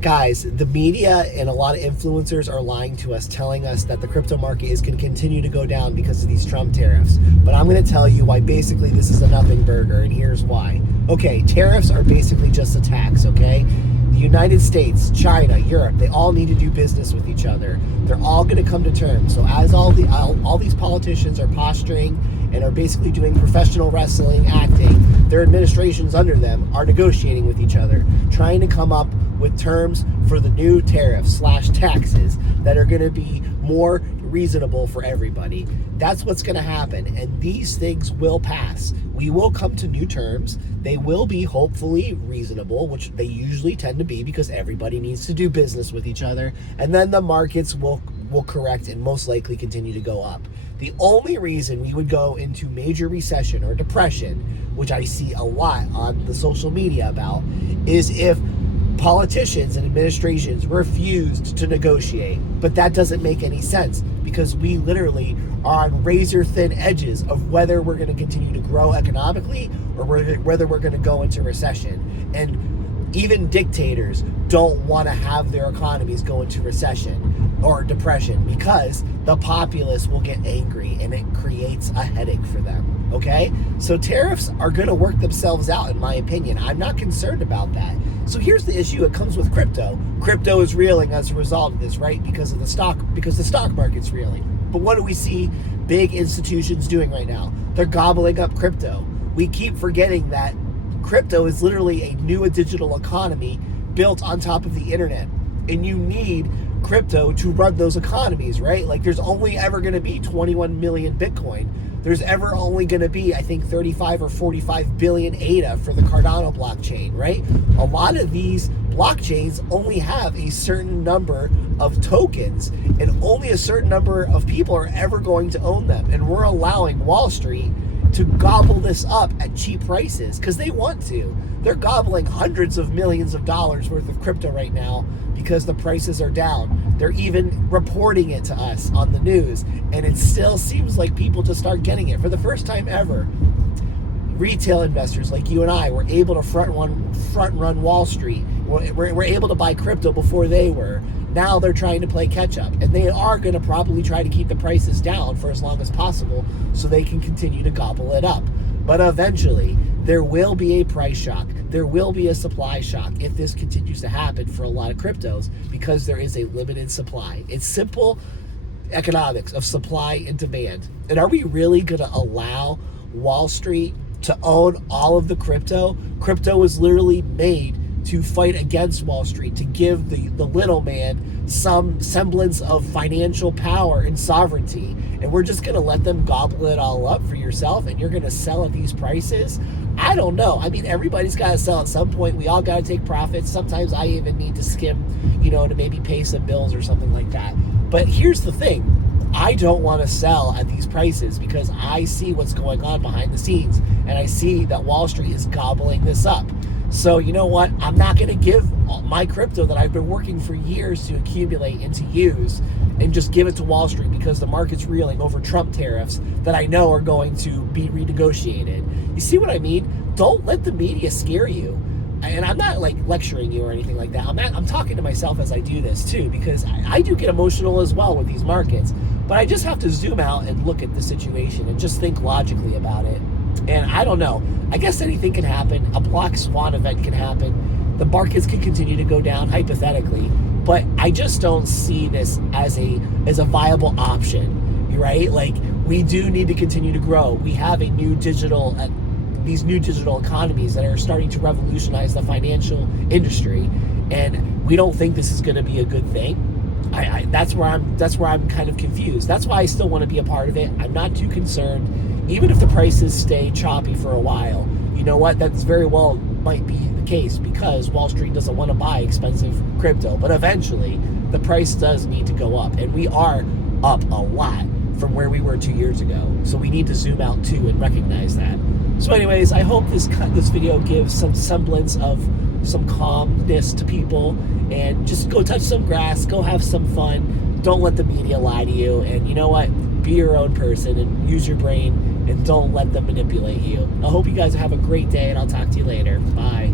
Guys, the media and a lot of influencers are lying to us, telling us that the crypto market is going to continue to go down because of these Trump tariffs. But I'm going to tell you why basically this is a nothing burger, and here's why. Okay, tariffs are basically just a tax, okay? The United States, China, Europe, they all need to do business with each other. They're all going to come to terms. So as all these politicians are posturing and are basically doing professional wrestling, acting, their administrations under them are negotiating with each other, trying to come up with terms for the new tariffs / taxes that are going to be more reasonable for everybody. That's what's going to happen, and these things will pass. We will come to new terms. They will be hopefully reasonable, which they usually tend to be because everybody needs to do business with each other, and then the markets will correct and most likely continue to go up. The only reason we would go into major recession or depression, which I see a lot on the social media about, is if politicians and administrations refused to negotiate. But that doesn't make any sense because we literally are on razor thin edges of whether we're going to continue to grow economically or whether we're going to go into recession. And even dictators don't want to have their economies go into recession or depression because the populace will get angry and it creates a headache for them. Okay? So tariffs are going to work themselves out, in my opinion. I'm not concerned about that. So here's the issue. It comes with crypto. Crypto is reeling as a result of this, right? Because the stock market's reeling. But what do we see big institutions doing right now? They're gobbling up crypto. We keep forgetting that crypto is literally a new digital economy built on top of the internet. And you need crypto to run those economies, right? Like there's only ever going to be 21 million Bitcoin. There's ever only going to be, I think, 35 or 45 billion ADA for the Cardano blockchain, right? A lot of these blockchains only have a certain number of tokens, and only a certain number of people are ever going to own them. And we're allowing Wall Street to gobble this up at cheap prices because they want to. They're gobbling hundreds of millions of dollars worth of crypto right now because the prices are down. They're even reporting it to us on the news, and it still seems like people just start getting it. For the first time ever, retail investors like you and I were able to front run Wall Street. We're able to buy crypto before they were. Now they're trying to play catch up, and they are going to probably try to keep the prices down for as long as possible so they can continue to gobble it up. But eventually, there will be a price shock. There will be a supply shock if this continues to happen for a lot of cryptos because there is a limited supply. It's simple economics of supply and demand. And are we really going to allow Wall Street to own all of the crypto? Crypto was literally made to fight against Wall Street, to give the little man some semblance of financial power and sovereignty. And we're just going to let them gobble it all up for yourself, and you're going to sell at these prices? I don't know. I mean, everybody's got to sell at some point. We all got to take profits. Sometimes I even need to skim, to maybe pay some bills or something like that. But here's the thing. I don't want to sell at these prices because I see what's going on behind the scenes, and I see that Wall Street is gobbling this up. So you know what? I'm not going to give my crypto that I've been working for years to accumulate and to use and just give it to Wall Street because the market's reeling over Trump tariffs that I know are going to be renegotiated. You see what I mean? Don't let the media scare you. And I'm not like lecturing you or anything like that. I'm talking to myself as I do this too, because I do get emotional as well with these markets. But I just have to zoom out and look at the situation and just think logically about it. And I don't know. I guess anything can happen. A black swan event can happen. The markets can continue to go down hypothetically. But I just don't see this as a viable option, right? Like, we do need to continue to grow. We have these new digital economies that are starting to revolutionize the financial industry, and we don't think this is going to be a good thing. That's where I'm kind of confused. That's why I still want to be a part of it. I'm not too concerned. Even if the prices stay choppy for a while, you know what? That's very well might be the case because Wall Street doesn't want to buy expensive crypto. But eventually, the price does need to go up, and we are up a lot from where we were 2 years ago. So we need to zoom out too and recognize that. So anyways, I hope this video gives some semblance of some calmness to people, and just go touch some grass, go have some fun. Don't let the media lie to you, and you know what? Be your own person and use your brain, and don't let them manipulate you. I hope you guys have a great day, and I'll talk to you later. Bye.